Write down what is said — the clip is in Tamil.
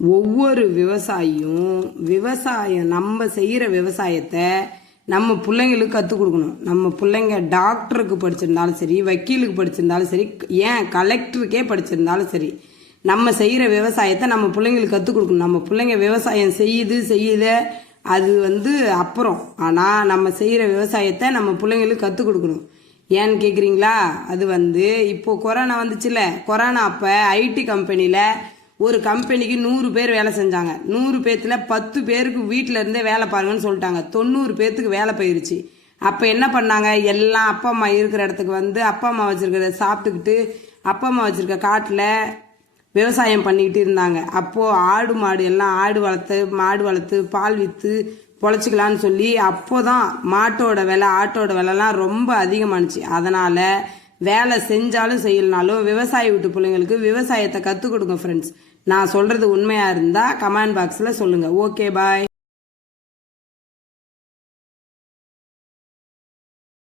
ஒவ்வொரு விவசாயம் நம்ம செய்கிற விவசாயத்தை நம்ம பிள்ளைங்களுக்கு கற்றுக் கொடுக்கணும். நம்ம பிள்ளைங்க டாக்டருக்கு படிச்சிருந்தாலும் சரி, வக்கீலுக்கு படிச்சிருந்தாலும் சரி, ஏன் கலெக்டருக்கே படிச்சிருந்தாலும் சரி, நம்ம செய்கிற விவசாயத்தை நம்ம பிள்ளைங்களுக்கு கற்றுக் கொடுக்கணும். நம்ம பிள்ளைங்க விவசாயம் செய்யல அது அப்புறம். ஆனால் நம்ம செய்கிற விவசாயத்தை நம்ம பிள்ளைங்களுக்கு கற்றுக் கொடுக்கணும். ஏன்னு கேட்குறீங்களா? அது இப்போ கொரோனா வந்துச்சுல, கொரோனா அப்போ ஐடி கம்பெனியில் ஒரு கம்பெனிக்கு 100 பேர் வேலை செஞ்சாங்க. 100 பேர்த்துல 10 பேருக்கு வீட்டில் இருந்தே வேலை பாருங்கன்னு சொல்லிட்டாங்க. 90 பேர்த்துக்கு வேலை போயிருச்சு. அப்போ என்ன பண்ணாங்க? எல்லாம் அப்பா அம்மா இருக்கிற இடத்துக்கு அப்பா அம்மா வச்சிருக்கிறத சாப்பிட்டுக்கிட்டு அப்பா அம்மா வச்சிருக்க காட்டில் விவசாயம் பண்ணிக்கிட்டு இருந்தாங்க. அப்போது ஆடு மாடு எல்லாம் மாடு வளர்த்து பால் விற்று பொழைச்சிக்கலான்னு சொல்லி அப்போதான் மாட்டோட விலை ஆட்டோட விலைலாம் ரொம்ப அதிகமானுச்சு. அதனால் வேலை செஞ்சாலும் செய்யலனாலும் விவசாய வீட்டு பிள்ளைங்களுக்கு விவசாயத்தை கற்றுக் கொடுங்க ஃப்ரெண்ட்ஸ். நான் சொல்கிறது உண்மையாக இருந்தால் கமெண்ட் பாக்ஸில் சொல்லுங்கள். ஓகே, பாய்.